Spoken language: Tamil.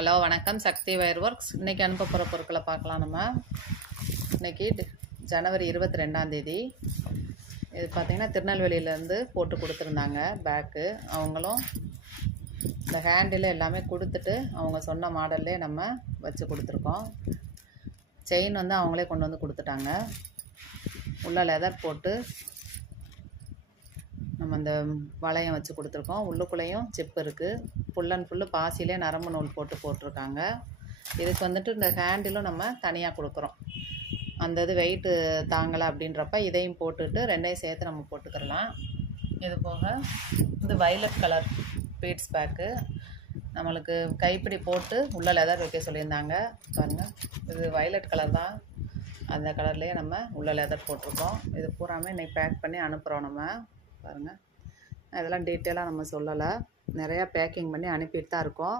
ஹலோ வணக்கம். சக்தி வயர் ஒர்க்ஸ். இன்றைக்கி அனுப்ப போகிற பொருட்களை பார்க்கலாம். நம்ம இன்றைக்கி ஜனவரி 22 இது பார்த்திங்கன்னா திருநெல்வேலியிலேருந்து போட்டு கொடுத்துருந்தாங்க பேக்கு. அவங்களும் இந்த ஹேண்டில் எல்லாமே கொடுத்துட்டு அவங்க சொன்ன மாடல்லே நம்ம வச்சு கொடுத்துருக்கோம். செயின் வந்து அவங்களே கொண்டு வந்து கொடுத்துட்டாங்க. உள்ள லெதர் போட்டு நம்ம இந்த வளையம் வச்சு கொடுத்துருக்கோம். உள்ளுக்குள்ளேயும் சிப் இருக்குது. ஃபுல் அண்ட் ஃபுல்லு பாசிலே நரம்பு நூல் போட்டிருக்காங்க. இதுக்கு வந்துட்டு இந்த ஹேண்டிலும் நம்ம தனியாக கொடுக்குறோம். அந்த இது வெயிட்டு தாங்கலை அப்படின்றப்ப இதையும் போட்டுட்டு ரெண்டையும் சேர்த்து நம்ம போட்டுக்கிறலாம். இது போக இது வைலட் கலர் பீட்ஸ் பேக்கு நம்மளுக்கு கைப்பிடி போட்டு உள்ள லெதர் வைக்க சொல்லியிருந்தாங்க. பாருங்கள், இது வைலட் கலர் தான். அந்த கலர்லேயே நம்ம உள்ள லெதர் போட்டிருக்கோம். இது பூராமே இன்றைக்கி பேக் பண்ணி அனுப்புகிறோம். நம்ம பாருங்கள், இதெல்லாம் டீட்டெயிலாக நம்ம சொல்லலை. நிறையா பேக்கிங் பண்ணி அனுப்பிட்டு தான் இருக்கோம்.